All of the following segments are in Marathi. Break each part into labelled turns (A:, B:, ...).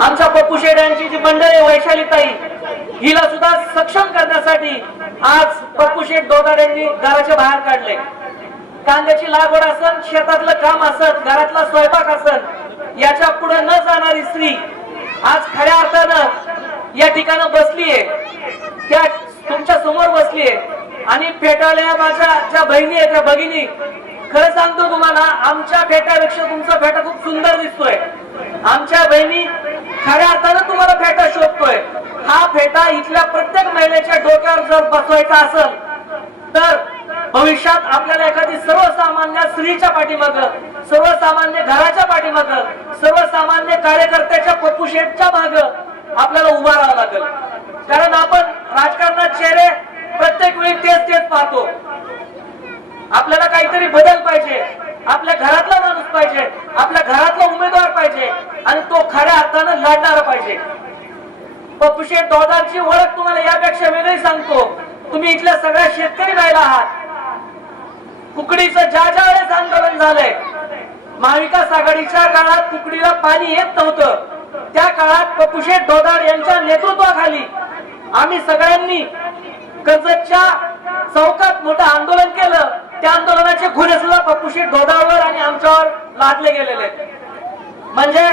A: आमच्या पप्पू शेठ यांची जी मंडळी आहे, वैशालीताई हिला सुद्धा सक्षम करण्यासाठी आज पप्पू शेठ दोदाड यांनी घराच्या बाहेर काढले. कांद्याची लागवड असन शेतातलं काम असत घरातला स्वयंपाक असन याच्यापुढे न जाणारी स्त्री आज खऱ्या अर्थानं या ठिकाणी बसलीये त्या तुमच्यासमोर बसलीये आणि फेटाळल्या माझ्या ज्या बहिणी आहेत त्या भगिनी खरं सांगतो तुम्हाला आमच्या फेट्यापेक्षा तुमचा फेटा खूप सुंदर दिसतोय. आमच्या बहिणी खऱ्या अर्थानं तुम्हाला फेटा शोधतोय. हा फेटा इथल्या प्रत्येक महिलेच्या डोक्यावर जर बसवायचा असेल तर भविष्यात आपल्याला एखादी सर्वसामान्य स्त्रीच्या पाठीमाग सर्वसामान्य घराच्या पाठीमाग सर्वसामान्य कार्यकर्त्याच्या पप्पूशेटच्या माग आपल्याला उभा राहावं लागेल. कारण आपण राजकारणात चेहरे प्रत्येक वेळी तेच तेच पाहतो. आपल्याला काहीतरी बदल पाहिजे. आपल्या घरातला माणूस पाहिजे. आपल्या घरातला उमेदवार पाहिजे. आणि तो खऱ्या अर्थानं लढणार पाहिजे. पप्पूशेठ दोदारची ओळख तुम्हाला यापेक्षा वेगळी सांगतो. तुम्ही इथल्या सगळ्या शेतकरी राहिला आहात. कुकडीचं ज्या ज्या वेळेस आंदोलन झालंय. महाविकास आघाडीच्या काळात कुकडीला पाणी येत नव्हतं. त्या काळात पप्पुशे दोदार यांच्या नेतृत्वाखाली आम्ही सगळ्यांनी कर्जतच्या चौकात मोठं आंदोलन केलं. त्या आंदोलनाचे गुन्हे सुद्धा पप्पुशे दोदावर आणि आमच्यावर लादले गेलेले म्हणजे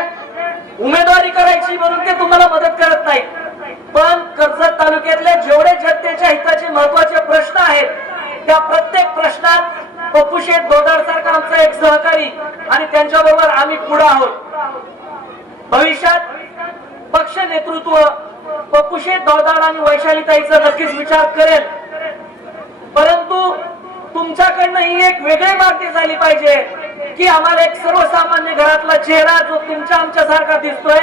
A: उमेदवारी करायची म्हणून ते तुम्हाला मदत करत नाही पण कर्जत तालुक्यातल्या जेवढे जनतेच्या हिताचे महत्त्वाचे प्रश्न आहेत त्या प्रत्येक प्रश्नात पप्पूशेठ दोदार सारखा आमचा एक सहकारी आणि त्यांच्या बरोबर आम्ही पुढे आहोत. भविष्यात पक्ष नेतृत्व पप्पूशेठ दोदाड आणि वैशालीताईचा नक्कीच विचार करेल. परंतु तुमच्याकडनं ही एक वेगळी मागणी झाली पाहिजे. की आम्हाला एक सर्वसामान्य घरातला चेहरा जो तुमच्या आमच्या सारखा दिसतोय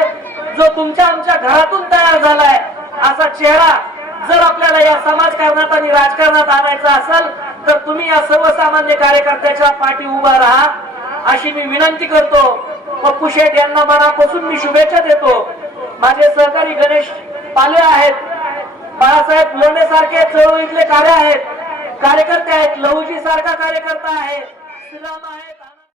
A: जो तुमच्या आमच्या घरातून तयार झालाय असा चेहरा जर आपल्याला या समाजकारणात आणि राजकारणात आणायचा असेल तर तुम्ही या सर्वसामान्य कार्यकर्त्याच्या पाठी उभा राहा. अशी मी विनंती करतो. पप्पू शेठ यांना मनापासून मी शुभेच्छा देतो. माझे सहकारी गणेश पाले आहेत. बाळासाहेब लोणे सारखे चळवळीतले कार्य आहेत. कार्यकर्ते आहेत. लहुजी सारखा कार्यकर्ता आहे. श्रीराम आहेत.